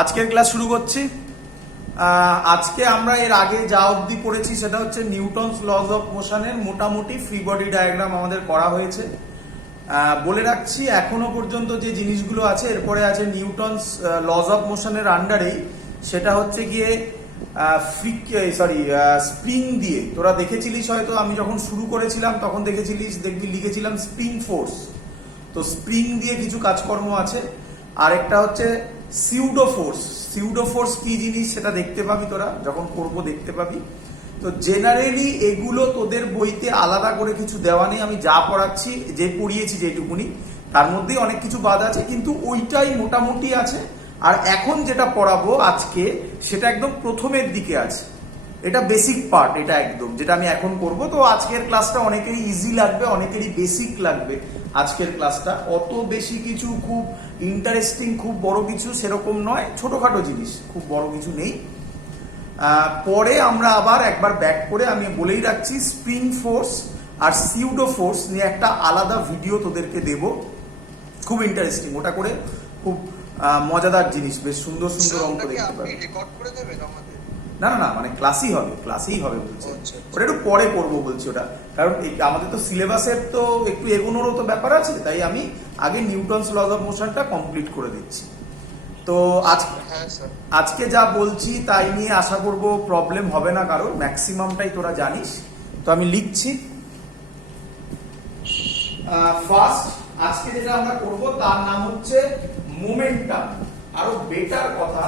আজকের ক্লাস শুরু করছি। আজকে আমরা এর আগে যা অবধি পড়েছি সেটা হচ্ছে নিউটনস লজ অফ মোশনের মোটামুটি ফ্রি বডি ডায়াগ্রাম আমাদের করা হয়েছে। বলে রাখছি এখনো পর্যন্ত যে জিনিসগুলো আছে এরপরে আছে নিউটনস লজ অফ মোশনের আন্ডারেই, সেটা হচ্ছে গিয়ে স্প্রিং দিয়ে। তোরা দেখেছিলিস হয়তো, আমি যখন শুরু করেছিলাম তখন দেখেছিলিস, দেখবি লিখেছিলাম স্প্রিং ফোর্স। তো স্প্রিং দিয়ে কিছু কাজকর্ম আছে। আরেকটা হচ্ছে সিউডো ফোর্স। সিউডো ফোর্স কি জিনিস সেটা দেখতে পাবি, তোরা যখন করবো দেখতে পাবি। তো জেনারেলি এগুলো তোদের বইতে আলাদা করে কিছু দেওয়া নেই, আমি যা পড়াচ্ছি যে পড়িয়েছি যেটুকুনি তার মধ্যেই অনেক কিছু বাদ আছে, কিন্তু ওইটাই মোটামুটি আছে। আর এখন যেটা পড়াবো আজকে সেটা একদম প্রথমের দিকে আছে, এটা বেসিক পার্ট, এটা একদম যেটা আমি এখন করব। তো আজকের ক্লাসটা অনেকেরই ইজি লাগবে, অনেকেরই বেসিক লাগবে। আজকের ক্লাসটা অত বেশি কিছু খুব ইন্টারেস্টিং, খুব বড় কিছু সেরকম নয়, ছোটখাটো জিনিস, খুব বড় কিছু নেই। পরে আমরা আবার একবার ব্যাক করে আমি বলেই রাখছি স্প্রিং ফোর্স আর সিউডো ফোর্স নিয়ে একটা আলাদা ভিডিও তোদেরকে দেব, খুব ইন্টারেস্টিং। ওটা করে খুব মজাদার জিনিস, বেশ সুন্দর সুন্দর অঙ্ক দেখতে পাবে। না না না, মানে ক্লাসই হবে বলছি। ওটা একটু পরে করবো বলছি ওটা, কারণ আমাদের তো সিলেবাসের তো একটু এগোনোরও তো ব্যাপার আছে, তাই আমি আগে নিউটনস লজ অফ মোশনটা কমপ্লিট করে দিচ্ছি। তো আজকে যা বলছি তাই নিয়ে আশা করব প্রবলেম হবে না কারণ, ম্যাক্সিমামটাই তোরা জানিস। তো আমি লিখছি। ফার্স্ট আজকে যেটা আমরা করব তার নাম হচ্ছে মোমেন্টাম। আরো বেটার কথা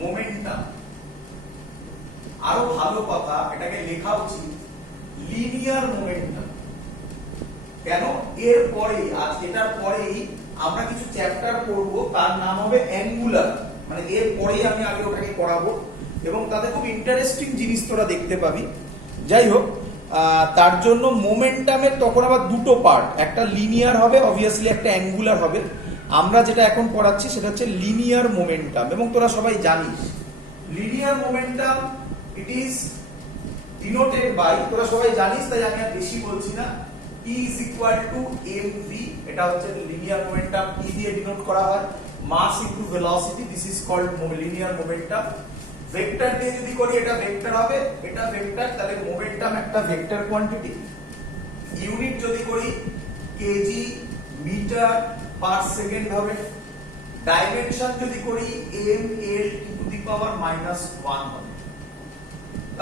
মোমেন্টাম, আরো ভালো কথা এটাকে লেখা উচিত লিনিয়ার মোমেন্টাম। কেন? এর পরেই, আজ এটার পরেই আমরা কিছু চ্যাপ্টার পড়ব, তার নাম হবে অ্যাঙ্গুলার। মানে এর পরেই আমি আগে ওটাকে করাবো এবং তাতে খুব ইন্টারেস্টিং জিনিস তোরা দেখতে পাবি। যাই হোক, তার জন্য মোমেন্টামের তখন আবার দুটো পার্ট, একটা লিনিয়ার হবে অবভিয়াসলি, একটা অ্যাঙ্গুলার হবে। আমরা যেটা এখন পড়াচ্ছি সেটা হচ্ছে লিনিয়ার মোমেন্টাম, এবং তোরা সবাই জানিস linear momentum it is denoted by, তোরা সবাই জানিস তাই আমি আর বেশি বলছি না, E is equal to mv। এটা হচ্ছে লিনিয়ার মোমেন্টাম, E দিয়ে ডিনোট করা হয়, mass into velocity, this is called linear momentum. Vector দিয়ে যদি করি এটা ভেক্টর হবে, এটা ভেক্টর, তাহলে মোমেন্টাম একটা ভেক্টর কোয়ান্টিটি। ইউনিট যদি করি কেজি মিটার পার সেকেন্ড হবে। ডাইমেনশন যদি করি ml টু দি পাওয়ার -1 হবে।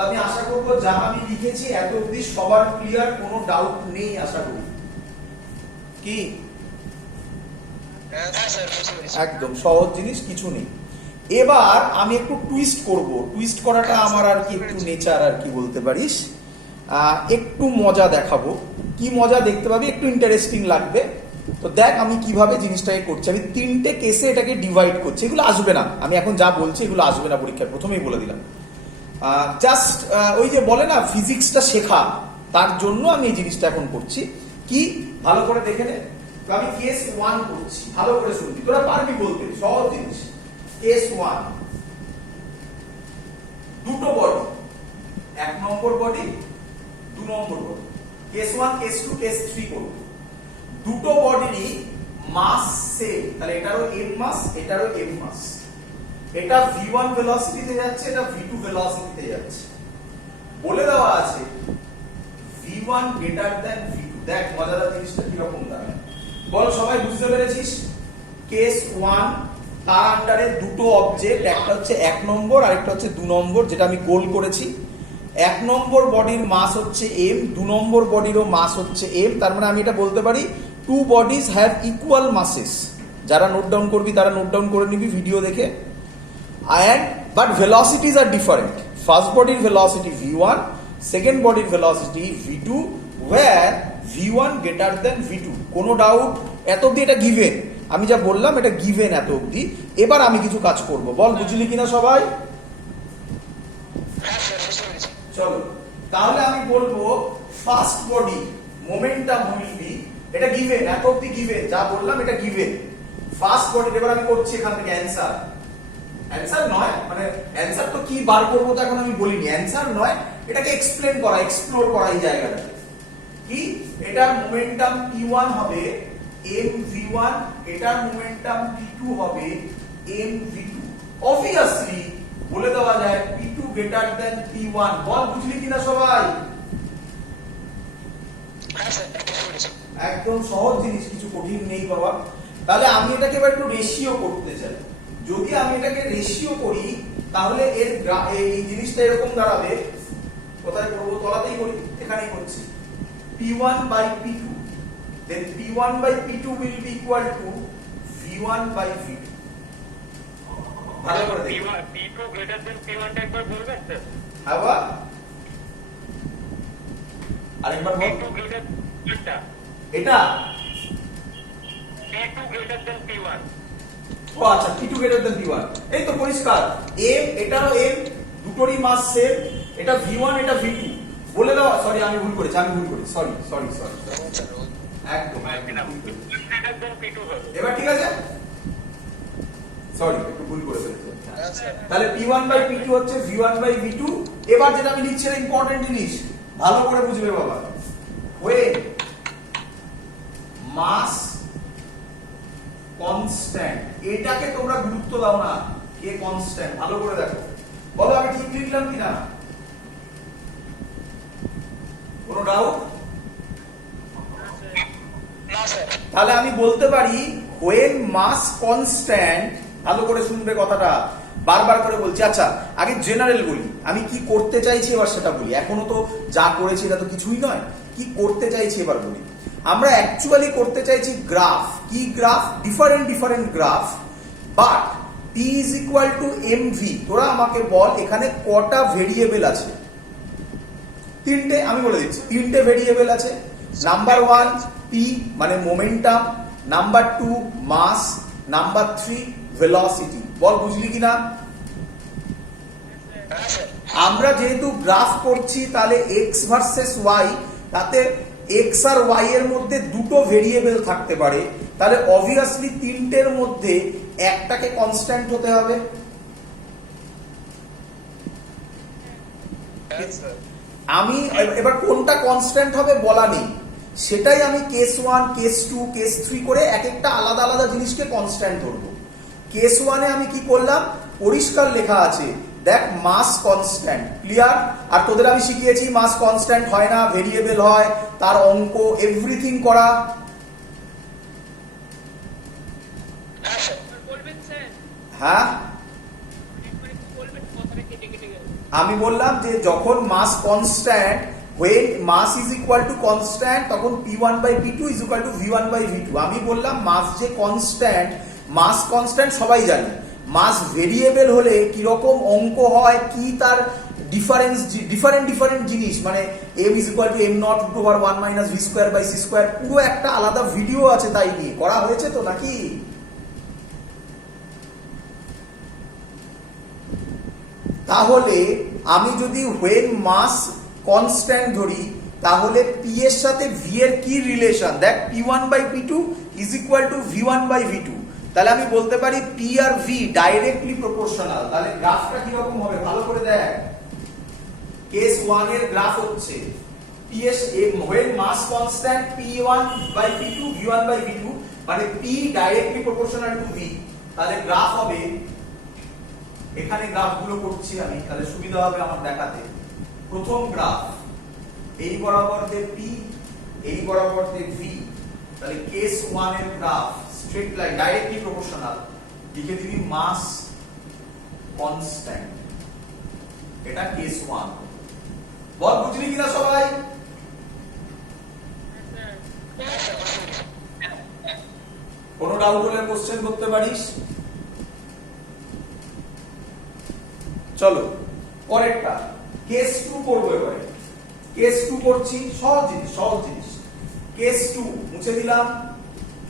আমি আশা করব যা আমি লিখেছি এত অবধি সবার ক্লিয়ার, কোনো ডাউট নেই আশা করি। কি একদম সহজ জিনিস, কিছু নেই। এবার আমি একটু টুইস্ট করব, টুইস্ট করাটা আমার আর কি একটু নেচার আর কি বলতে পারিস। একটু মজা দেখাবো, কি মজা দেখতে পাবি, একটু ইন্টারেস্টিং লাগবে। তো দেখ আমি কিভাবে জিনিসটাকে করছি। আমি তিনটে কেসে এটাকে ডিভাইড করছি, এগুলো আসবে না, আমি এখন যা বলছি এগুলো আসবে না পরীক্ষায়, প্রথমেই বলে দিলাম। জাস্ট ওই যে বলে না ফিজিক্সটা শেখা, তার জন্য আমি এই জিনিসটা এখন করছি। কি ভালো করে দেখে নে। তো আমি কেস 1 করছি, ভালো করে শুনবি, তোরা পারবি বলতে, সহজ জিনিস। কেস 1, দুটো বডি, 1 নম্বর বডি 2 নম্বর বডি। কেস 1 কেস 2 কেস 3 করব। দুটো বডিরই মাস সেম, তাহলে এটারও m মাস এটারও m মাস। এটা v1 ভেলোসিটিতে যাচ্ছে, এটা v2 ভেলোসিটিতে যাচ্ছে। বলে দেওয়া আছে v1 গ্রেটার দ্যান v2। দেখ মজাদার জিনিসটা কি রকম দাঁড়ায়, বল সবাই বুঝতে পেরেছিস? কেস 1 তার আন্ডারে দুটো অবজেক্ট, একটা হচ্ছে 1 নম্বর আর একটা হচ্ছে 2 নম্বর, যেটা আমি গোল করেছি। 1 নম্বর বডির মাস হচ্ছে m, 2 নম্বর বডিরও মাস হচ্ছে m। তার মানে আমি এটা বলতে পারি two bodies have equal masses. যারা নোট ডাউন করবি তারা নোট ডাউন করে নিবি ভিডিও দেখে। But velocities are different. First body velocity v1, second body velocity v2, where v1 greater than v2. কোনো ডাউট? এত অবধি এটা গিভেন, আমি যা বললাম এটা গিভেন এত অবধি। এবার আমি কিছু কাজ করব, বল বুঝলি কিনা সবাই? চলো তাহলে আমি বলবো first body momentum will be, এটা গিভেন, এত অবধি গিভেন, যা বললাম এটা গিভেন। ফার্স্ট বডি, এবার আমি করছি এখান থেকে অ্যান্সার। অ্যান্সার নয়, মানে অ্যান্সার তো কি বার করবো তো এখন আমি বলিনি, অ্যান্সার নয়, এটাকে এক্সপ্লেন করা, এক্সপ্লোর করা এই জায়গাটা। কি এটার মোমেন্টাম p1 হবে mv1, এটার মোমেন্টাম p2 হবে mv2। অবভিয়াসলি বলে দেওয়া যায় P2 গ্রেটার দেন P1। বল বুঝলি কিনা সবাই? একদম সহজ জিনিস, কিছু কঠিন নেই বাবা। তাহলে আমি এটাকে এবার একটু রেশিও করতে চাই। যদি আমি এটাকে রেশিও করি তাহলে এর এই জিনিসটা এরকম দাঁড়াবে, কোথায় করব? তলাতেই করি, এখানেই করছি। P1 by P2, then P1 by P2 will be equal to V1 by V2। ভালো করে দেখো, P2 greater than P1 টা একবার বলবেন স্যার? হ্যাঁ বা আরেকবার বল। P2 greater than এটা P2 greater than P1। ও আচ্ছা, P2 greater than P1, এই তো পরিষ্কার। M, এটাও M, দুটোরই মাস সেম। এটা V1, এটা V2 বলে দাও। সরি আমি ভুল করেছি, সরি একদম greater than P2 হবে। এবার ঠিক আছে? সরি একটু ভুল করে ফেলেছি। তাহলে P1 by P2 হচ্ছে V1 by V2। এবার যেটা আমি লিখছি এটা ইম্পর্টেন্ট জিনিস, ভালো করে বুঝবে বাবা। when মাস কনস্ট্যান্ট, এটাকে তোমরা গুরুত্ব দাও না, কে কনস্ট্যান্ট ভালো করে দেখো। বলো আমি ঠিক লিখলাম কিনা? কোনো ডাউট? না স্যার। তাহলে আমি বলতে পারি when মাস কনস্ট্যান্ট, ভালো করে শুনবে কথাটা, বারবার করে বলছি। আচ্ছা আগে জেনারেল বলি, আমি কি করতে চাইছি এবার সেটা বলি। এখনো তো যা করেছি এটা তো কিছুই নয়, কি করতে চাইছি এবার বলি। আমরা অ্যাকচুয়ালি করতে চাইছি গ্রাফ। কি graph? Different graph, but P is equal to mv। তোরা আমাকে বল এখানে কটা ভেরিয়েবল আছে? তিনটে। আমি বলে দিচ্ছি, তিনটে ভেরিয়েবল আছে। নাম্বার 1 P মানে মোমেন্টাম, নাম্বার 2 মাস, নাম্বার 3 ভেলোসিটি। বল বুঝলি কিনা? আমরা যেহেতু গ্রাফ করছি তাহলে x ভার্সেস y, তাতে x আর y এর মধ্যে দুটো ভেরিয়েবল থাকতে পারে। তাহলে অবভিয়াসলি তিনটের মধ্যে একটাকে কনস্ট্যান্ট হতে হবে। আমি এবার কোনটা কনস্ট্যান্ট হবে বলা নেই, সেটাই আমি কেস 1, কেস 2, কেস 3 করে এক একটা আলাদা আলাদা জিনিসকে কনস্ট্যান্ট ধরবো। কেস 1 এ আমি কি করলাম, পরিষ্কার লেখা আছে দেখ মাস কনস্ট্যান্ট, ক্লিয়ার। আর তোদের আমি শিখিয়েছি মাস কনস্ট্যান্ট হয় না, ভেরিয়েবল হয়, তার অঙ্ক এভরিথিং করা। হ্যাঁ আমি বললাম যে যখন মাস constant, when mass is equal to constant, তখন P1 by P2 is equal to V1 by V2। আমি বললাম মাস যে কনস্ট্যান্ট, মাস কনস্ট্যান্ট সবাই জানি। মাস ভেরিয়েবল হলে কি রকম অঙ্ক হয়, কি তার ডিফারেন্ট জিনিস, মানে m is equal to m naught root over 1 minus v square by c square, পুরো একটা আলাদা ভিডিও আছে তাই নিয়ে, করা হয়েছে তো নাকি? তাহলে আমি যদি when মাস কনস্ট্যান্ট ধরি তাহলে P এর সাথে V এর কি রিলেশন? দেখ P1 by P2 is equal to V1 by V2। তাহলে আমি বলতে পারি P আর V ডাইরেক্টলি প্রপোর্শনাল। তাহলে গ্রাফটা কি রকম হবে ভালো করে দেখ। কেস 1 এর গ্রাফ হচ্ছে PS when mass constant P1 by P2 V1 by V2, মানে P directly proportional to V। তাহলে গ্রাফ হবে, এখানে গ্রাফগুলো করছি আমি তাহলে সুবিধা হবে আমার দেখাতে। প্রথম গ্রাফ এই বরাবর দিয়ে P, এই বরাবর দিয়ে V। তাহলে কেস 1 এর graph straight line directly proportional, লিখে দিবি মাস কনস্ট্যান্ট। এটা কেস 1। বল বুঝলি কিনা সবাই? কোনো ডাউট হলে কোশ্চেন করতে পারিস। চলো পরেরটা কেস 2 করবো। এবারে কেস 2 করছি, সহজ জিনিস। কেস 2 মুছে দিলাম,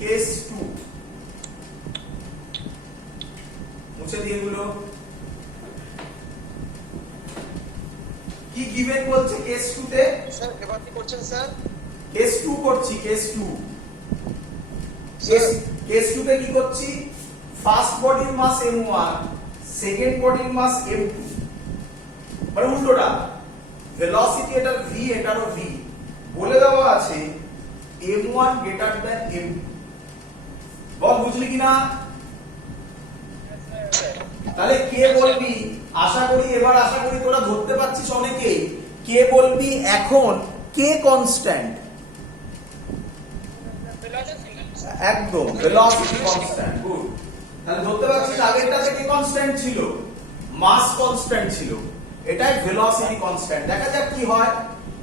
কেস 2 মুছে দিয়ে গুলো কি গিভেন বলছে কেস 2 তে? স্যার এবার কি করছেন স্যার? কেস 2 করছি, কেস 2 তে কি করছি? ফার্স্ট বডির মাস m1, সেকেন্ড বডির মাস m2, মানে উল্টোটা। ভেলোসিটি এটা v, এটারও v। বলে দেওয়া আছে m1 গ্রেটার দ্যান m2। বল বুঝলি কিনা? তাহলে কে বলবি, আশা করি তোরা ধরতে পারছিস অনেকেই, কে বলবি এখন কে কনস্ট্যান্ট? একদম ভেলোসিটি কনস্ট্যান্ট। গুড। তাহলে ধরতে পারছিস আগেরটাতে কে কনস্ট্যান্ট ছিল? মাস কনস্ট্যান্ট ছিল, এটাই ভেলোসিটি কনস্ট্যান্ট। দেখা যাক কি হয়।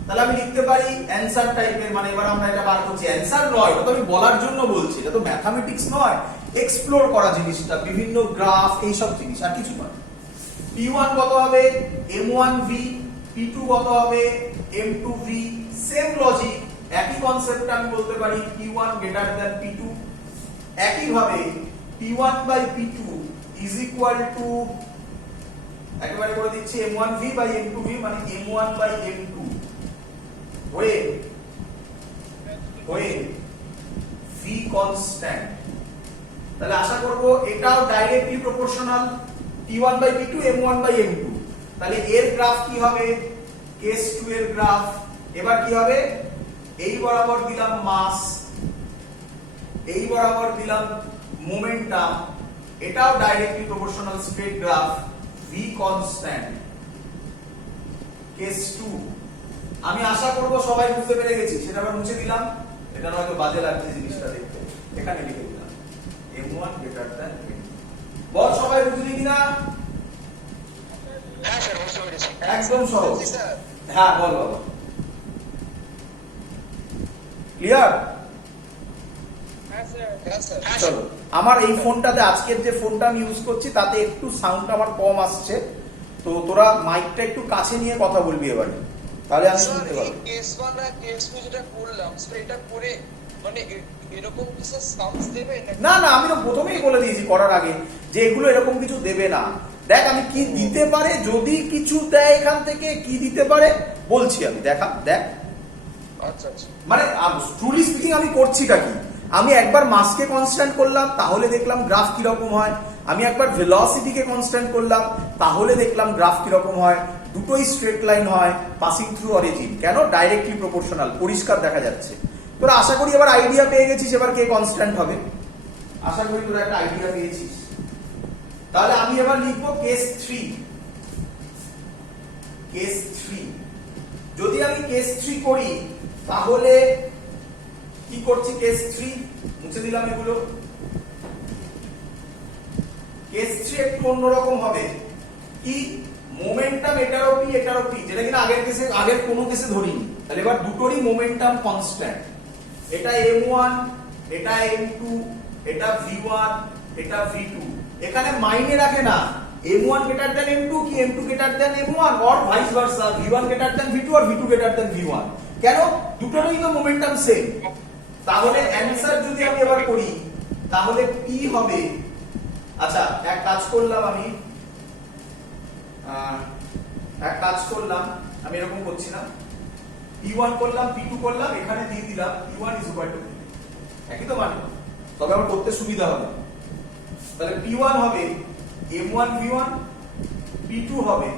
তাহলে আমি লিখতে পারি অ্যানসার টাইপের, মানে এবার আমরা এটা বার করছি। অ্যানসার নয়, এটা তো আমি বলার জন্য বলছি, এটা তো ম্যাথমেটিক্স নয়, এক্সপ্লোর করা জিনিসটা, বিভিন্ন গ্রাফ এইসব জিনিস, আর কিছু নয়। P1 কত হবে? M1V, P2 কত হবে? M2V। সেম লজিক, একই কনসেপ্ট আমি বলতে পারি P1 গ্রেটার দ্যান P2। একই ভাবে P1 by P2 is equal two, একেবারে করে দিচ্ছি M1V বাই M2V, মানে M1 by M2 when V constant। তাহলে আশা করব এটাও directly proportional, P1 by P2 M1 by M2। তাহলে এর গ্রাফ কি হবে? কেস 2 এর গ্রাফ। এবার কি হবে? এই বরাবর দিলাম মাস, এই বরাবর দিলাম মোমেন্টাম, এটাও directly proportional straight graph, V constant. Case 2 আমি আশা করব সবাই বুঝতে পেরে গেছি, সেটা আমরা মুছে দিলাম, এটা হয়তো বাজে লাগছে জিনিসটা দেখতে, এখানে লিখে দিলাম M1 গ্রেটার দ্যান M2। বল সবাই বুঝলি কিনা? হ্যাঁ স্যার, বুঝতে পেরেছি। একদম সহজ। জি স্যার। হ্যাঁ বল বাবা। ক্লিয়ার? হ্যাঁ স্যার। হ্যাঁ স্যার। চলো, আমার এই ফোনটাতে, আজকের যে ফোনটা আমি ইউজ করছি তাতে একটু সাউন্ড আমার কম আসছে, তো তোরা মাইকটা একটু কাছে নিয়ে কথা বলবি এবারে, তাহলে আমি স্যার, শুনতে এই পাবো। কেস 1 আর কেস 2 যেটা করলাম, স্যার এটা করে মানে এরকম কি স্যার সাউন্ডস দেবে নাকি? না না, আমি তো প্রথমেই বলে দিয়েছি করার আগে যে এগুলো এরকম কিছু দেবে না। দেখ আমি কি দিতে পারে, যদি কিছু দেয় এখান থেকে কি দিতে পারে বলছি আমি, দেখা দেখ। আচ্ছা আচ্ছা। মানে ট্রুলি স্পিকিং আমি করছিটা কি, আমি একবার মাসকে কনস্ট্যান্ট করলাম, তাহলে দেখলাম গ্রাফ কিরকম হয়। আমি একবার ভেলোসিটিকে কনস্ট্যান্ট করলাম, তাহলে দেখলাম গ্রাফ কিরকম হয়। দুটোই স্ট্রেট লাইন হয়, পাসিং থ্রু অরিজিন। কেন? ডাইরেক্টলি প্রপোর্শনাল, পরিষ্কার দেখা যাচ্ছে। তোরা আশা করি এবার আইডিয়া পেয়ে গেছিস এবার কে কনস্ট্যান্ট হবে। আশা করি তোরা একটা আইডিয়া পেয়েছিস। তাহলে আমি এবার লিখবো কেস 3। কেস 3 যদি আমি কেস 3 করি তাহলে কি করছি? কেস 3 মুছে দিলাম এগুলো। কেস 3 একটু অন্যরকম হবে। কি? মোমেন্টাম এটারও পি, যেটা কিনা আগের কোনো কেসে ধরিনি। তাহলে এবার দুটোরই মোমেন্টাম কনস্ট্যান্ট। এটা M1, এটা M2, এটা V1, এটা V2। এখানে মাইনে রাখে না M1 গ্রেটার দ্যান M2 কি M2 greater than M1, or vice versa, V1 greater than V2 আর V2 গ্রেটার দ্যান V1। কেন? দুটোরই তো মোমেন্টাম সেম। তাহলে অ্যানসার যদি আমি এবার করি তাহলে P হবে, আচ্ছা এক কাজ করলাম আমি এরকম করছি না, P1 করলাম, P2 করলাম, এখানে দিয়ে দিলাম P1 is equal two P2। একই তো মানে, তবে আমার করতে সুবিধা হবে। তাহলে P1 হবে M1 V1, P2 হবে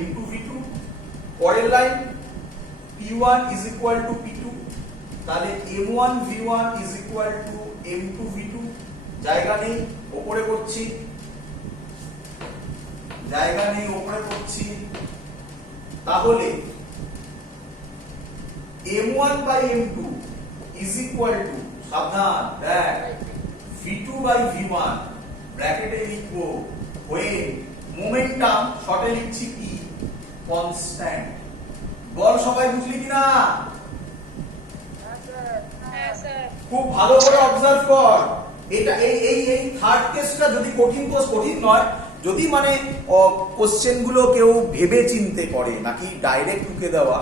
M2 V2। পরের line P1 is equal two P2, তাহলে M1 V1 is equal two M2 V2। জায়গা নেই, ওপরে করছি, জায়গা নেই, ওপরে করছি। তাহলে M1 by M2 is equal two, সাবধান দেখ, V2 বাই V1 ব্র্যাকেটে লিখবো when মোমেন্টাম, শর্টে লিখছি P কনস্ট্যান্ট। বল সবাই বুঝলি কিনা? হ্যাঁ স্যার। খুব ভালো করে অবজার্ভ কর। এটা এই থার্ড কেসটা যদি কঠিন নয়, যদি মানে কোশ্চেন গুলো কেউ ভেবে চিনতে করে নাকি ডাইরেক্ট ঢুকে দেওয়া,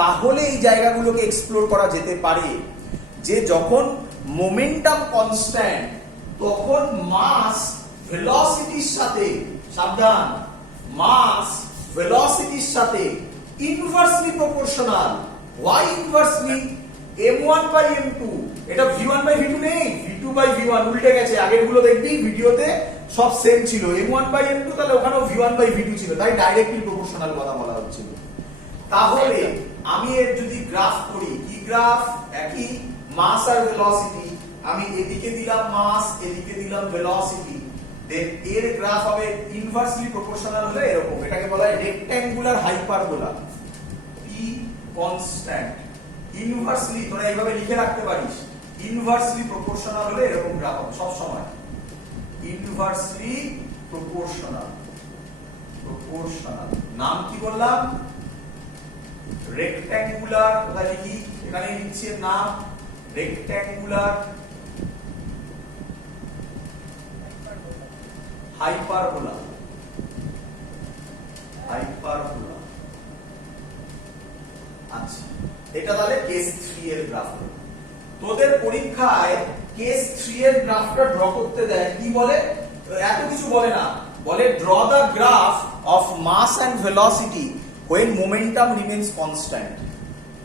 তাহলে এই জায়গাগুলোকে এক্সপ্লোর করা যেতে পারে। যে যখন মোমেন্টাম কনস্ট্যান্ট তখন মাস ভেলোসিটির সাথে, সাবধান, মাস ভেলোসিটির সাথে inversely proportional. Why inversely? M1 by M2, এটা V1 বাই V2 নেই, V2 বাই V1 উল্টে গেছে। আগের গুলো দেখবি ভিডিওতে সব সেম ছিল, M1 বাই M2, তাহলে ওখানেও V1 বাই V2 ছিল, তাই ডাইরেক্টলি প্রপোর্শনাল কথা বলা হচ্ছিল। তাহলে আমি এর যদি গ্রাফ করি, কি গ্রাফ? একই মাস আর ভেলোসিটি, আমি এদিকে দিলাম মাস, এদিকে দিলাম ভেলোসিটি, দেন এর গ্রাফ হবে ইনভার্সলি প্রপোর্শনাল হলে এরকম, এটাকে বলা হয় rectangular hyperbola, P constant. Inversely তোরা এইভাবে লিখে রাখতে পারিস, ইনভার্সলি প্রপোর্শনাল হলে এরকম গ্রাফ হবে সব সময়, ইনভার্সলি প্রপোর্শনাল। প্রপোর্শনাল নাম কি বললাম? রেক্ট্যাঙ্গুলার। কোথায় লিখি? এখানে লিখছি এর নাম রেক্ট্যাঙ্গুলার হাইপারবোলা। হাইপারবোলা। আচ্ছা, এটা তাহলে কেস 3 এর গ্রাফ। তোদের পরীক্ষায় কেস 3 এর গ্রাফটা ড্র করতে দেয়, কি বলে? এত কিছু বলে না, বলে draw the graph of mass and velocity when momentum remains constant।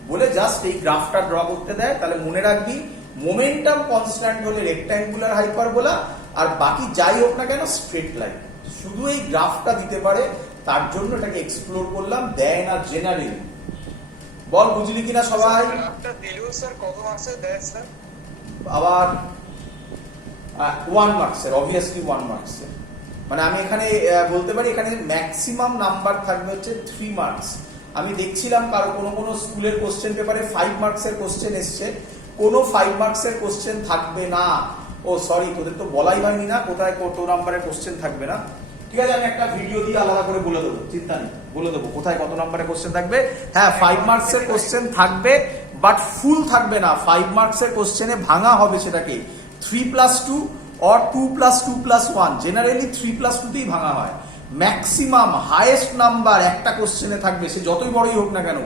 বলে জাস্ট এই গ্রাফটা ড্র করতে দেয়। তাহলে মনে রাখবি মোমেন্টাম কনস্ট্যান্ট হলে রেক্ট্যাঙ্গুলার হাইপারবোলা, আর বাকি যাই হোক না কেন স্ট্রেট লাইন। শুধু এই গ্রাফটা দিতে পারে, তার জন্য এটাকে এক্সপ্লোর করলাম, দেয় না জেনারেলি। বল বুঝলি কিনা সবাই? গ্রাফটা দিলেও স্যার কত মার্কসের দেয় স্যার? আবার 1 মার্কসের, অবভিয়াসলি 1 মার্কসের। মানে আমি এখানে বলতে পারি এখানে ম্যাক্সিমাম নাম্বার থাকবে হচ্ছে 3 মার্কস। আমি দেখছিলাম কারো কোনো স্কুলের কোশ্চেন পেপারে 5 মার্কসের কোশ্চেন এসছে, কোনো 5 মার্কসের কোশ্চেন থাকবে না। ও সরি, তোদের তো বলাই হয়নি না কোথায় কত নাম্বারের কোশ্চেন থাকবে না। ঠিক আছে, আমি একটা ভিডিও দিয়ে আলাদা করে বলে দেবো, চিন্তা নেই, বলে দেবো কোথায় কত নাম্বারের কোশ্চেন থাকবে। হ্যাঁ, 5 মার্কসের কোশ্চেন থাকবে, বাট ফুল থাকবে না। 5 মার্কসের কোশ্চেনে ভাঙা হবে সেটাকে 3+2 or 2+2+1। জেনারেলি 3+2 তেই ভাঙা হয়। ম্যাক্সিমাম হাইয়েস্ট নাম্বার একটা কোশ্চেনে থাকবে, সে যতই বড়ই হোক না কেন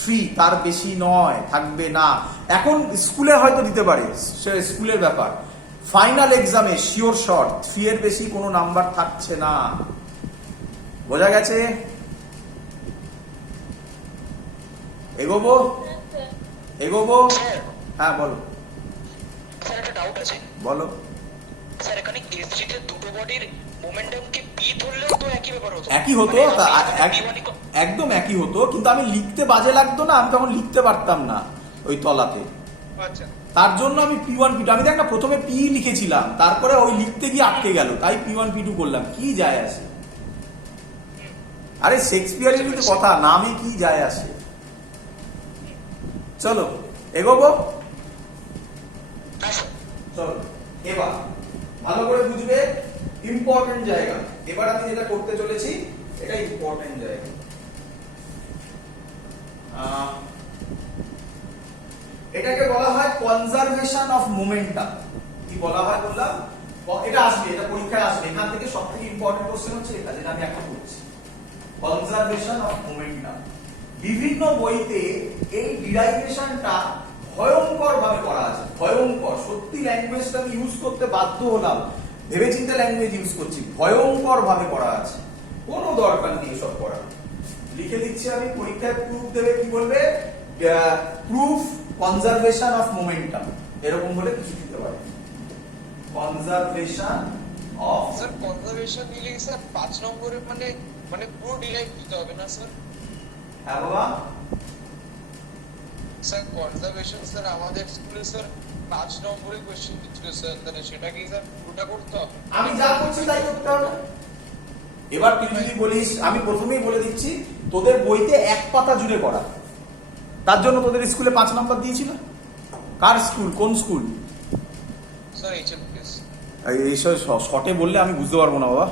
3, তার বেশি নয়, থাকবে না। এখন স্কুলে হয়তো দিতে পারে, সে স্কুলের ব্যাপার। ফাইনাল এক্সামে শিওর শর্ট 3 এর বেশি কোনো নাম্বার থাকছে না। বোঝা গেছে? এগোবো এগোবো? হ্যাঁ বলো। স্যার একটা ডাউট আছে। বলো। স্যার এখানে কেস3 তে দুটো বডির মোমেন্টাম কি পি ধরলেও তো একই ব্যাপার হতো? একই হতো, একদম একই হতো, কিন্তু আমি লিখতে বাজে লাগতো না, আমি তখন লিখতে পারতাম না ওই তলাতে। আচ্ছা, তার জন্য আমি P1 P2, আমি দেখ না প্রথমে পি লিখেছিলাম, তারপরে ওই লিখতে গিয়ে আটকে গেল, তাই P1 P2 করলাম। কি যায় আসে? আরে শেক্সপিয়ারের কিন্তু কথা, নামে কি যায় আসে? চলো এগোবো। হ্যাঁ স্যার। চলো এবার ভালো করে বুঝবে ইম্পর্টেন্ট জায়গা। এবার আমি যেটা করতে চলেছি এটা ইম্পর্টেন্ট জায়গা। এটাকে বলা হয় কনজারভেশন অফ মোমেন্টাম। কি বলা হয় বললাম? এটা আসবে, এটা পরীক্ষায় আসবে। এখান থেকে সবথেকে ইম্পর্টেন্ট কোশ্চেন হচ্ছে এটা, যেটা আমি এখন করছি, কনজারভেশন অফ মোমেন্টাম। বিভিন্ন বইতে এই ডিরাইভেশনটা ভয়ঙ্কর ভাবে করা আছে, ভয়ঙ্কর। সত্যি ল্যাঙ্গুয়েজটা আমি ইউজ করতে বাধ্য হলাম, ভেবেচিন্তে ল্যাঙ্গুয়েজ ইউজ করছি, ভয়ঙ্কর ভাবে করা আছে। কোনো দরকার নেই সব করা। লিখে দিচ্ছি আমি, পরীক্ষায় প্রুফ দেবে, কি বলবে? প্রুফ কনজারভেশন অফ মোমেন্টাম, এরকম বলে কিছু দিতে পারে। কনজারভেশন অফ, স্যার কনজারভেশন দিলে স্যার 5 নম্বরে মানে পুরো ডিরাইভ দিতে হবে না স্যার? হ্যাঁ বাবা। স্যার কনজারভেশন স্যার আমাদের স্কুলে স্যার 5 নম্বরে কোশ্চেন দিচ্ছিল স্যার, তাহলে সেটা কি স্যার পুরোটা করতে হবে? আমি যা করছি তাই করতে হবে। এবার তুই যদি বলিস, আমি প্রথমেই বলে দিচ্ছি, তোদের বইতে 1 পাতা জুড়ে করা, তার জন্য তোদের স্কুলে 5 নম্বর দিয়েছিল? কার স্কুল? কোন স্কুল? স্যার এইচএমপিএস। এইসব শর্টে বললে আমি বুঝতে পারবো না বাবা।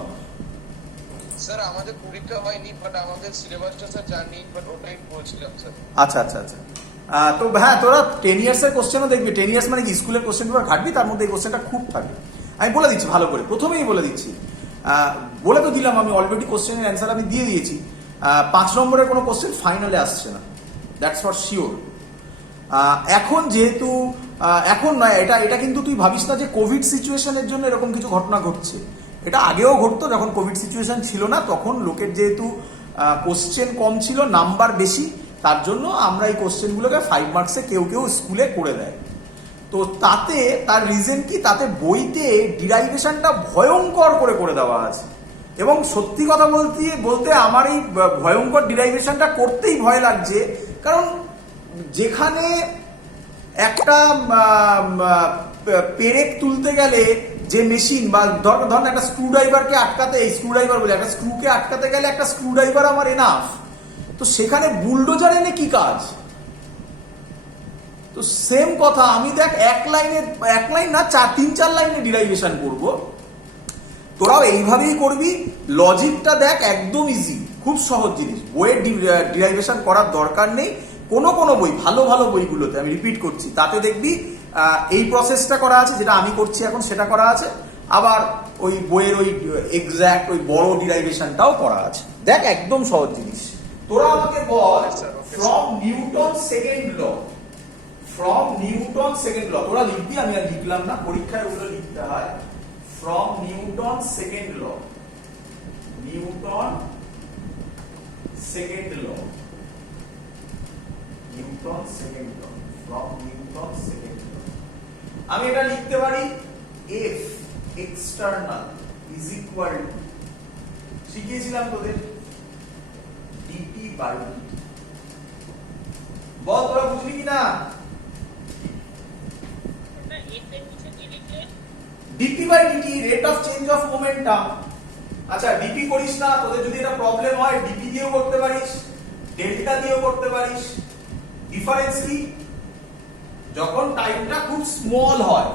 স্যার আমাদের পরীক্ষা হয়নি, বাট আমাদের সিলেবাসটা স্যার জানি, বাট ওটাই বলছিলাম স্যার। আচ্ছা আচ্ছা আচ্ছা। তো হ্যাঁ, তোরা 10 ইয়ার্সের কোশ্চেনও দেখবি। 10 ইয়ার্স মানে কি, স্কুলের কোশ্চেন পেপার ঘাটবি, তার মধ্যে এই কোশ্চেনটা খুব থাকে। আমি বলে দিচ্ছি ভালো করে, প্রথমেই বলে দিচ্ছি, বলে তো দিলাম আমি অলরেডি, কোশ্চেনের অ্যান্সার আমি দিয়ে দিয়েছি। 5 নম্বরের কোনো কোশ্চেন ফাইনালে আসছে না, দ্যাটস ফর শিওর। এখন যেহেতু এখন নয়, এটা কিন্তু তুই ভাবিস না যে কোভিড সিচুয়েশনের জন্য এরকম কিছু ঘটনা ঘটছে। এটা আগেও ঘটতো, যখন কোভিড সিচুয়েশন ছিল না, তখন লোকের যেহেতু কোশ্চেন কম ছিল, নাম্বার বেশি, তার জন্য আমরা এই কোশ্চেনগুলোকে 5 মার্কসে কেউ কেউ স্কুলে করে দেয়। তো তাতে তার রিজন কি, তাতে বইতে ডিরাইভেশনটা ভয়ঙ্কর করে দেওয়া আছে। এবং সত্যি কথা বলতে আমার এই ভয়ঙ্কর ডিরাইভেশনটা করতেই ভয় লাগছে, কারণ যেখানে একটা পেরেক তুলতে গেলে যে মেশিন বা ধর একটা স্ক্রু ড্রাইভারকে আটকাতে, এই স্ক্রু ড্রাইভার বলে একটা স্ক্রুকে আটকাতে গেলে একটা স্ক্রু ড্রাইভার আমার এনাফ, তো সেখানে বুলডোজার এনে কি কাজ? তো সেম কথা, আমি দেখ এক লাইন না 3-4 লাইনে ডিরাইভেশন করব, তোরাও এইভাবেই করবি। লজিকটা দেখ একদম ইজি, খুব সহজ জিনিস, বইয়ের ডিরাইভেশন করার দরকার নেই। কোনো বই, ভালো বইগুলোতে, আমি রিপিট করছি, তাতে দেখবি এই প্রসেসটা করা আছে, যেটা আমি করছি এখন সেটা করা আছে, আবার ওই বইয়ের ওই এক্সাক্ট ওই বড় ডিরাইভেশনটাও করা আছে। দেখ একদম সহজ জিনিস। তোরা আমাকে বল from Newton second law, from Newton second law, তোরা লিখবি, আমি আর লিখলাম না, পরীক্ষায় ওগুলো লিখতে হয়। From Newton second law, Newton second law, Newton second law, from Newton second law. আমি এটা লিখতে পারি F external is equal to, শিখিয়েছিলাম তোদের, ডিটি বাই ডিটি। বল তোরা বুঝলি কিনা? DP by DT, rate of change of momentum. আচ্ছা ডিপি করিস না, তোদের যদি এটা প্রবলেম হয় ডিপি দিয়েও করতে পারিস, ডেল্টা দিয়েও করতে পারিস। ডিফারেন্স কি? যখন টাইমটা খুব স্মল হয়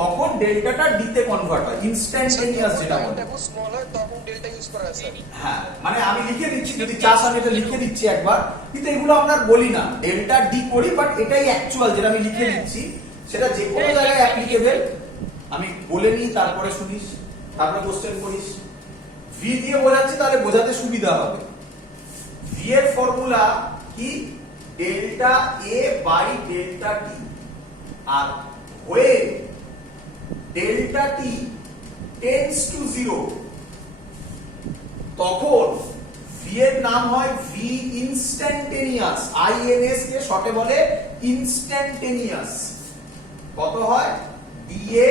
তখন ডেল্টাটা ডিতে কনভার্ট হয়, ইনস্ট্যান্টেনিয়াস যেটা বলে। যখন স্মল হয় তখন ডেল্টা ইউজ করা আছে। হ্যাঁ, মানে আমি লিখে দিচ্ছি, যদি চাস আমি এটা লিখে দিচ্ছি একবার, কিন্তু এগুলো আমরা বলি না, ডেল্টা ডি করি, বাট এটাই অ্যাকচুয়াল যেটা আমি লিখে দিচ্ছি, সেটা যে কোনো জায়গায় অ্যাপ্লিকেবল। আমি বলে নিই, তারপরে শুনিস, তারপরে কোশ্চেন করিস। ভি দিয়ে বোঝাচ্ছি, তাহলে বোঝাতে সুবিধা হবে। ভি এর ফর্মুলা কি? Delta A by delta T. আর when delta T tends to 0, তখন ভি এর নাম হয় ভি ইনস্ট্যান্টেনিয়াস, আইএনএস কে শর্টে বলে ইনস্ট্যান্টেনিয়াস। কত হয়? D A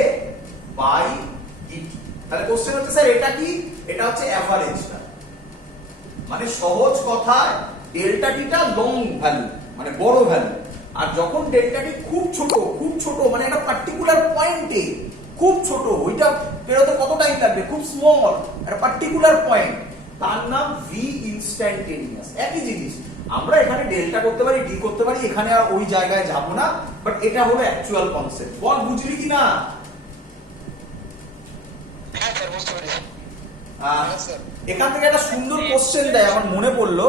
by D T. তাহলে কোশ্চেন হচ্ছে স্যার এটা কি? এটা হচ্ছে অ্যাভারেজটা, মানে সহজ কথায় ডেল্টা টিটা লং ভ্যালু, মানে বড় ভ্যালু। আর যখন ডেল্টা টি খুব ছোট, মানে একটা পার্টিকুলার পয়েন্টে খুব ছোট, ওইটা বেরোতে কত টাইম লাগবে? খুব স্মল, একটা পার্টিকুলার পয়েন্ট, তার নাম ভি ইনস্ট্যান্টেনিয়াস। একই জিনিস, আমরা এখানে ডেল্টা করতে পারি, ডি করতে পারি, এখানে আর ওই জায়গায় যাব না, বাট এটা হলো অ্যাকচুয়াল কনসেপ্ট। বল বুঝলি কিনা? হ্যাঁ স্যার, বুঝতে পেরেছি। এখান থেকে একটা সুন্দর কোশ্চেন দেয়, আমার মনে পড়লো,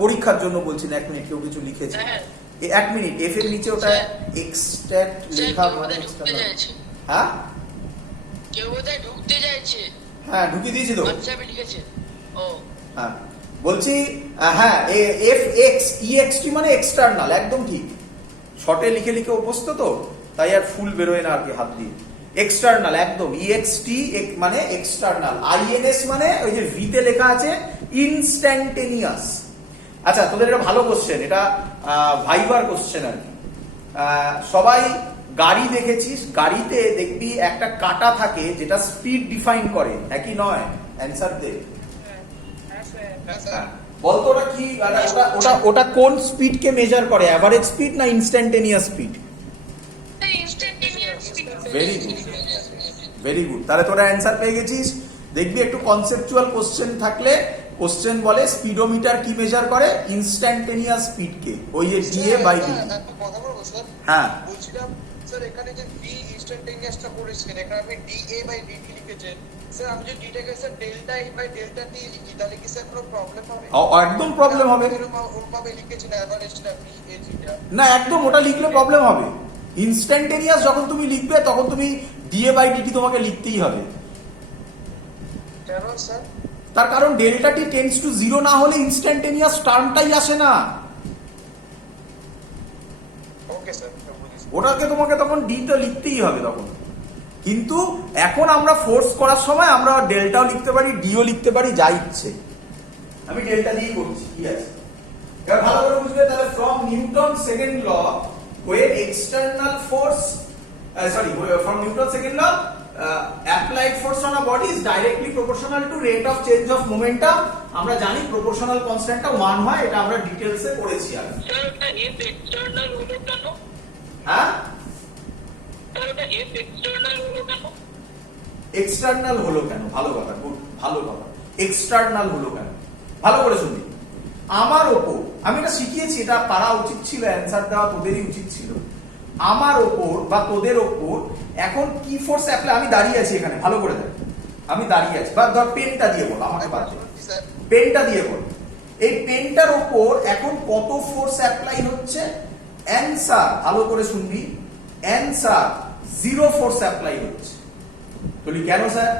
পরীক্ষার জন্য বলছি না, 1 মিনিট, কেউ কিছু লিখেছে, 1 মিনিট, এফ এর নিচে ওটা এক্সট্রাক্ট লেখা, মানে হ্যাঁ কেউ বোধহয় ঢুকতে চাইছে। হ্যাঁ ঢুকিয়ে দিয়েছি তো, হোয়াটসঅ্যাপে লিখেছে। ও হ্যাঁ বলছি, হ্যাঁ এফ এক্স ইএক্সটি মানে এক্সটার্নাল, একদম ঠিক, শর্টে লিখে অভ্যস্ত তো, তাই আর ফুল বেরোয় না আর কি হাত দিয়ে। এক্সটার্নাল একদম, ইএক্সটি মানে এক্সটার্নাল, আইএনএস মানে ওই যে ভিতে লেখা আছে ইনস্ট্যান্টেনিয়াস। আচ্ছা তোদের এটা ভালো কোশ্চেন, এটা ভাইবার কোশ্চেন আর কি। সবাই গাড়ি দেখেছিস, গাড়িতে দেখবি একটা কাঁটা থাকে যেটা স্পিড ডিফাইন করে, একই নয়? অ্যান্সার দে। বলতো ওটা কি, ওটা কোন স্পিড কে মেজার করে? অ্যাভারেজ স্পিড না instantaneous speed? Very good, very good. তাহলে তোরা অ্যান্সার পেয়ে গেছিস। দেখবি একটু কনসেপচুয়াল কোশ্চেন থাকলে, কোশ্চেন বলে স্পিডোমিটার কি মেজার করে? ইনস্ট্যান্টেনিয়াস স্পিড কে, ওই যে ডিএ বাই ডিটি। কথা বলবো স্যার? হ্যাঁ বলছিলাম স্যার, এখানে যে ভি ইনস্ট্যান্টেনিয়াসটা করেছেন, এখানে আপনি ডিএ বাই ডিটি লিখেছেন, স্যার আমি যদি ডিটাকে sir delta A by delta T লিখি, তাহলে কি স্যার কোনো প্রবলেম হবে? একদম প্রবলেম হবে ওরভাবে লিখেছেন অ্যাভারেজটা ভি এজিটা না, একদম ওটা লিখলে প্রবলেম হবে। ইনস্ট্যান্টেনিয়াস যখন তুমি লিখবে তখন তুমি ডিএ বাই ডিটি তোমাকে লিখতেই হবে। কেন স্যার? তার কারণ ডেল্টা টি টেন্ডস টু 0 না হলে ইনস্ট্যান্টেনিয়াস টার্মটাই আসে না। ওকে স্যার, ওটাকে তোমাকে তখন ডিটা লিখতেই হবে তখন। কিন্তু এখন আমরা ফোর্স করার সময় আমরা ডেল্টাও লিখতে পারি, ডিও লিখতে পারি, যা ইচ্ছে। আমি ডেল্টা দিয়ে করছি, কি আছে? এবার ভালো করে বুঝবে। তাহলে from Newton second law, when external force, from Newton's second law, applied force on a body is directly proportional to rate of change of momentum. আমরা জানি প্রপোর্শনাল কনস্ট্যান্টটা 1 হয়, এটা আমরা ডিটেইলসে পড়েছি আগে। স্যার এটা এফ এক্সটার্নাল হলো কেন? হ্যাঁ স্যার এটা এফ এক্সটার্নাল হলো কেন? এক্সটার্নাল হলো কেন? ভালো কথা, গুড, ভালো কথা। এক্সটার্নাল হলো কেন? ভালো করে শুনবি। আমার ওপর, আমি এটা শিখিয়েছি, এটা পারা উচিত ছিল, অ্যান্সার দেওয়া তোদেরই উচিত ছিল। আমার ওপর বা তোদের ওপর এখন কি ফোর্স অ্যাপ্লাই? আমি দাঁড়িয়ে আছি এখানে, ভালো করে দেখ, আমি দাঁড়িয়ে আছি, বা ধর পেনটা দিয়ে বল, আমাকে বাদ দে, স্যার পেনটা দিয়ে বল, এই পেনটার ওপর এখন কত ফোর্স অ্যাপ্লাই হচ্ছে? অ্যান্সার, ভালো করে শুনবি, অ্যান্সার 0 ফোর্স অ্যাপ্লাই হচ্ছে। বলি কেন স্যার?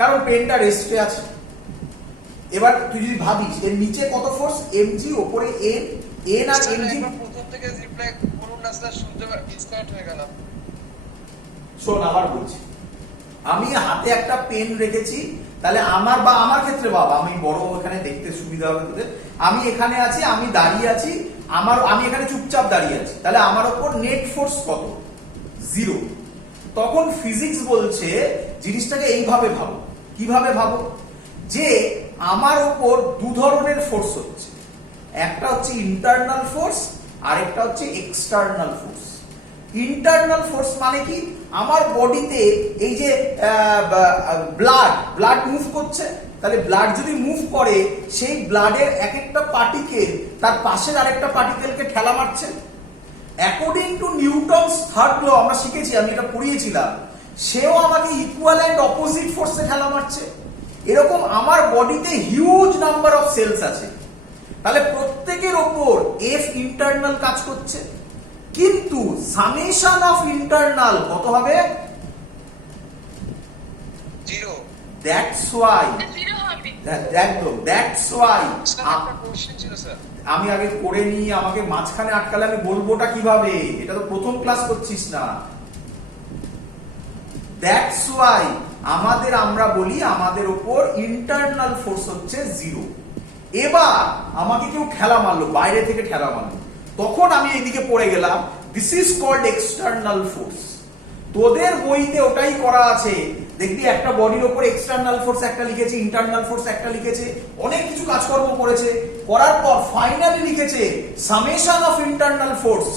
কারণ পেনটা রেস্টে আছে। এবার তুই যদি ভাবিস এর নিচে কত ফোর্স, mg, ওপরে n, n আর স্যার, mg। একবার প্রথম থেকে রিপ্লাই করুন না স্যার, শুনতে ডিসকানেক্ট হয়ে গেলাম। শোন, আবার বলছি, আমি হাতে একটা পেন রেখেছি, তাহলে আমার বা আমার ক্ষেত্রে বাবা, আমি বড়, এখানে দেখতে সুবিধা হবে তোদের, আমি এখানে আছি, আমি দাঁড়িয়ে আছি, আমি এখানে চুপচাপ দাঁড়িয়ে আছি, তাহলে আমার ওপর নেট ফোর্স কত? 0। তখন ফিজিক্স বলছে জিনিসটাকে এইভাবে ভাবো। কিভাবে ভাবো? যে আমার ওপর দু ধরনের ফোর্স হচ্ছে, একটা হচ্ছে ইন্টারনাল ফোর্স আর একটা হচ্ছে এক্সটার্নাল ফোর্স। ইন্টারনাল ফোর্স মানে কি? আমার বডিতে এই যে ব্লাড মুভ করছে, তাহলে ব্লাড যদি মুভ করে, সেই ব্লাডের এক একটা পার্টিকেল তার পাশের আরেকটা পার্টিকেলকে ঠেলা মারছে। According to Newton's third law, আমরা শিখেছি, আমি এটা পড়িয়েছিলাম, সেও আমাকে ইকুয়াল অ্যান্ড অপোজিট ফোর্সে ঠেলা মারছে। এরকম আমার বডিতে হিউজ নাম্বার অফ সেলস আছে, তাহলে প্রত্যেকের ওপর এফ ইন্টারনাল কাজ করছে, কিন্তু সামেশন অফ ইন্টারনাল কত হবে? 0। দ্যাটস ওয়াই, একদম দ্যাটস ওয়াই। স্যার একটা কোশ্চেন ছিল স্যার। আমি আগে করে নিই, আমাকে মাঝখানে আটকালে আমি বলবোটা কিভাবে? এটা তো প্রথম ক্লাস করছিস না। দ্যাটস ওয়াই আমরা বলি আমাদের উপর ইন্টারনাল ফোর্স হচ্ছে 0। এবার আমাকে কেউ ঠেলা মারলো, বাইরে থেকে ঠেলা মারলো, তখন আমি এইদিকে পড়ে গেলাম, this is called external force. তোদের বইতে ওটাই করা আছে, দেখবি একটা বডির উপর এক্সটার্নাল ফোর্স একটা লিখেছে, ইন্টারনাল ফোর্স একটা লিখেছে, অনেক কিছু কাজকর্ম করেছে, করার পর ফাইনালি লিখেছে সামেশন অফ ইন্টারনাল ফোর্স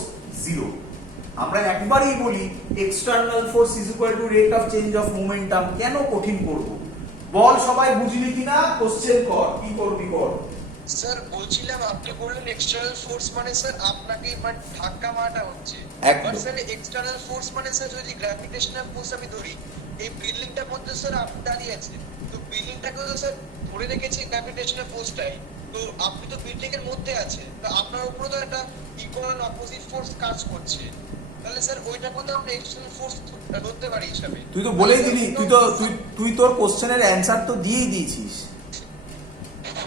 0। আমরা একবারই বলি external force is equal two rate of change of momentum. কেন কঠিন করব? বল, সবাই বুঝলি কিনা? কোশ্চেন কর, কি করবি কর। স্যার বলছিলাম, আপনি বললেন এক্সটার্নাল ফোর্স মানে স্যার আপনাকে মানে ধাক্কা মারাটা হচ্ছে, একদম। বাট স্যার এক্সটার্নাল ফোর্স মানে স্যার যদি গ্র্যাভিটেশনাল ফোর্স আমি ধরি, এই বিল্ডিংটার মধ্যে স্যার আপনি দাঁড়িয়ে আছেন, তো বিল্ডিংটাকে তো স্যার ধরে রেখেছে গ্র্যাভিটেশনাল ফোর্সটাই, তো আপনি তো বিল্ডিং এর মধ্যে আছেন, তো আপনার উপরে তো একটা ইকুয়াল অপোজিট ফোর্স কাজ করছে, তাহলে স্যার ওইটাকে তো আমরা এক্সটার্নাল ফোর্স ধরতে পারি হিসাবে। তুই তো বলেই দিলি, তুই তোর কোশ্চেনের অ্যানসার তো দিয়েই দিয়েছিস।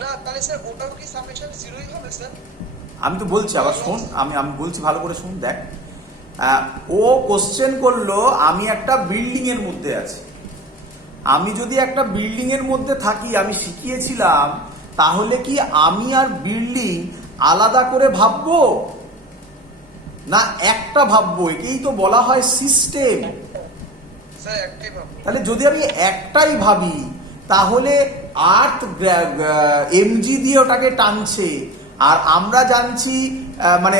না, তাহলে স্যার ওটাও কি সামেশন 0ই হবে স্যার? আমি তো বলছি, আবার শোন, আমি বলছি, ভালো করে শুন, দেখ। ও কোশ্চেন করলো আমি একটা বিল্ডিং এর মধ্যে আছি, আমি যদি একটা বিল্ডিং এর মধ্যে থাকি, আমি শিখিয়েছিলাম, তাহলে কি আমি আর বিল্ডিং আলাদা করে ভাববো না একটা ভাববো? একেই তো বলা হয় সিস্টেম। স্যার একটাই ভাবো। তাহলে যদি আমি একটাই ভাবি, তাহলে আর্থ এমজি দিয়ে ওটাকে টানছে, আর আমরা জানছি মানে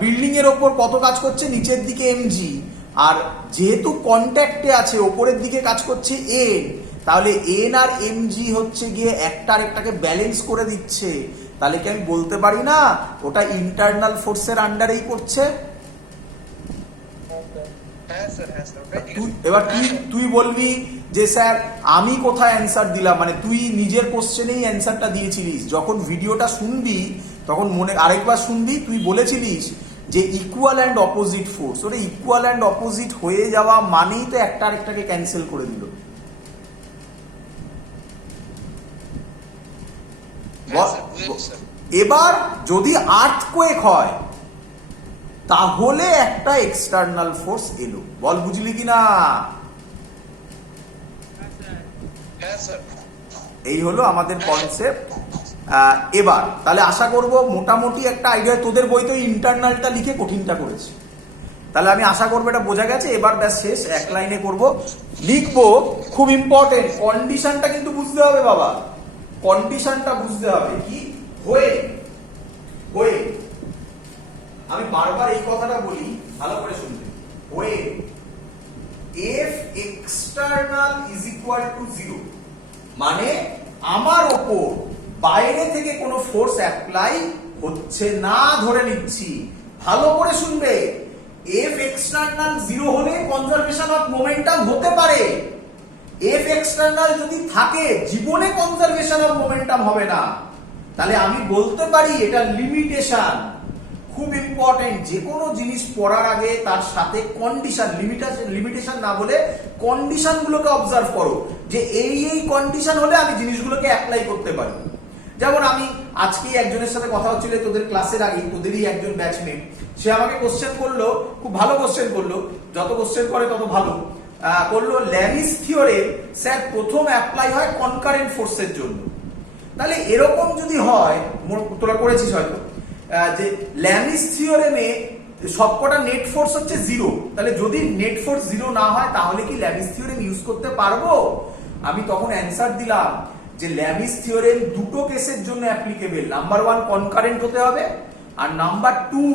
বিল্ডিং এর ওপর কত কাজ করছে, নিচের দিকে এমজি, আর যেহেতু কন্ট্যাক্টে আছে ওপরের দিকে কাজ করছে এন, তাহলে এন আর এমজি হচ্ছে গিয়ে একটা আরেকটাকে ব্যালেন্স করে দিচ্ছে। তাহলে কি আমি বলতে পারি না ওটা ইন্টারনাল ফোর্সের আন্ডারেই পড়ছে? হ্যাঁ স্যার, হ্যাঁ স্যার, ওটাই ঠিক আছে। এবার তুই বলবি যে স্যার আমি কোথায় অ্যান্সার দিলাম, মানে তুই নিজের কোশ্চেনেই অ্যান্সারটা দিয়েছিলিস। যখন ভিডিওটা শুনবি তখন মনে আরেকবার শুনবি, তুই বলেছিলিস যে ইকুয়াল অ্যান্ড অপোজিট ফোর্স। ওটা ইকুয়াল অ্যান্ড অপোজিট হয়ে যাওয়া মানেই তো একটা আরেকটাকে ক্যান্সেল করে দিল। হ্যাঁ স্যার, বুঝেছি স্যার। এবার যদি আর্থকোয়েক হয়, তাহলে একটা এক্সটার্নাল ফোর্স এলো। বল, বুঝলি কিনা? হ্যাঁ স্যার। এই হলো আমাদের কনসেপ্ট। এবার তাহলে আশা করব মোটামুটি একটা আইডিয়া, তোদের বইতে ইন্টারনালটা লিখে কঠিনটা করেছে, তাহলে আমি আশা করবো এটা বোঝা গেছে। এবার ব্যাস শেষ, এক লাইনে করব, লিখবো। খুব ইম্পর্টেন্ট, কন্ডিশনটা কিন্তু বুঝতে হবে বাবা, কন্ডিশনটা বুঝতে হবে। কি হয়ে হয়ে আমি বারবার এই কথাটা বলি, ভালো করে শুনবে। হয়ে F external is equal to 0, মানে আমার ওপর বাইরে থেকে কোনো ফোর্স অ্যাপ্লাই হচ্ছে না ধরে নিচ্ছি। ভালো করে শুনবে, এফ এক্সটার্নাল 0 হলে কনজারভেশন অফ মোমেন্টাম হতে পারে। এফ এক্সটার্নাল যদি থাকে জীবনে কনজারভেশন অফ মোমেন্টাম হবে না। তাহলে আমি বলতে পারি এটা লিমিটেশন। খুব ইম্পর্টেন্ট, যে কোনো জিনিস পড়ার আগে তার সাথে কন্ডিশন, লিমিটেশন না বলে কন্ডিশন গুলোকে অবজার্ভ করো, যে এই কন্ডিশন হলে আমি জিনিসগুলোকে অ্যাপ্লাই করতে পারি। যেমন আমি আজকে একজনের সাথে কথা হচ্ছিল তোদের ক্লাসের আগে, তোদেরই একজন ব্যাচমেট, সে আমাকে কোশ্চেন করলো, খুব ভালো কোশ্চেন করলো, যত কোশ্চেন করে তত ভালো করলো। ল্যামিস থিওরেম স্যার প্রথম অ্যাপ্লাই হয় কনকারেন্ট ফোর্সের জন্য। তাহলে এরকম যদি হয়, তোরা করেছিস হয়তো, যে ল্যামিস থিওরেমে সবকটা নেট ফোর্স হচ্ছে 0, তাহলে যদি নেট ফোর্স 0 না হয় তাহলে কি ল্যামিস থিওরেম ইউজ করতে পারবো? আমি তখন অ্যান্সার দিলাম যে ল্যামিস থিওরেম দুটো কেসের জন্য অ্যাপ্লিকেবল। নাম্বার 1 কনকারেন্ট হতে হবে, আর নাম্বার 2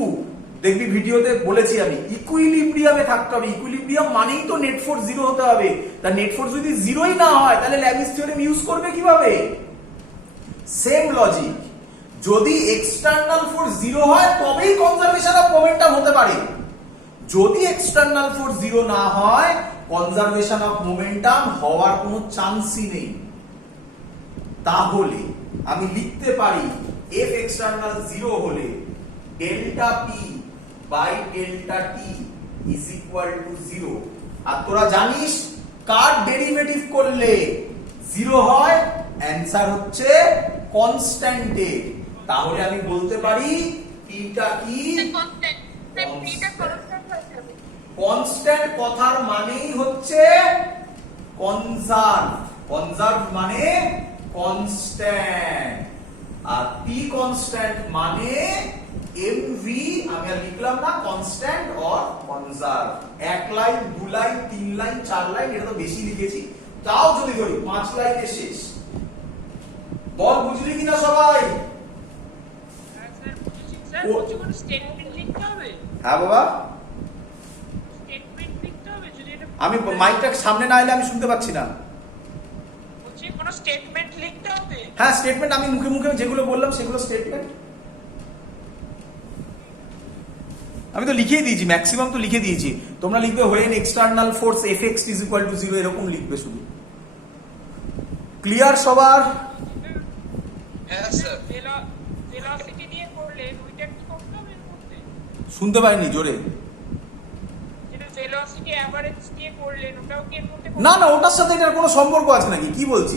দেখবি ভিডিওতে বলেছি আমি, ইকুইলিব্রিয়ামে থাকতে হবে। ইকুইলিব্রিয়াম মানেই তো নেট ফোর্স 0 হতে হবে। তা নেট ফোর্স যদি 0ই না হয় তাহলে ল্যামিস থিওরেম ইউজ করবে কিভাবে? সেম লজিক, যদি এক্সটার্নাল ফোর্স 0 হয় তবেই কনজারভেশন অফ মোমেন্টাম হতে পারে। যদি এক্সটার্নাল ফোর্স 0 না হয় কনজারভেশন অফ মোমেন্টাম হওয়ার কোনো চান্সই নেই। তাহলে আমি লিখতে পারি এফ এক্সটার্নাল 0 হলে delta P by delta T is equal to 0। আর তোরা জানিস কার ডেরিভেটিভ করলে 0 হয়? অ্যান্সার হচ্ছে কনস্ট্যান্টের। তাহলে আমি বলতে পারি পিটা কি? কনস্ট্যান্ট কথার মানেই হচ্ছে কনজার্ভ। কনজার্ভ মানে কনস্ট্যান্ট, আর পি কনস্ট্যান্ট মানে এমভি। আমি আর লিখলাম না constant or conserve. 1 line 2 line 3 line 4 line, এটা তো বেশি লিখেছি, তাও যদি ধরি 5 লাইনে শেষ। বল বুঝলি কিনা সবাই? হ্যাঁ বাবা, আমি মাইকটা সামনে না এলে আমি শুনতে পাচ্ছি না। হ্যাঁ স্টেটমেন্ট, আমি মুখে মুখে যেগুলো বললাম সেগুলো স্টেটমেন্ট। আমি তো লিখেই দিয়েছি, ম্যাক্সিমাম তো লিখে দিয়েছি। তোমরা লিখবে when external force Fx is equal to 0, এরকম লিখবে শুধু। ক্লিয়ার সবার? হ্যাঁ স্যার। শুনতে পাইনি জোরে। না না, ওটার সাথে এটার কোনো সম্পর্ক আছে নাকি? কি বলছিস?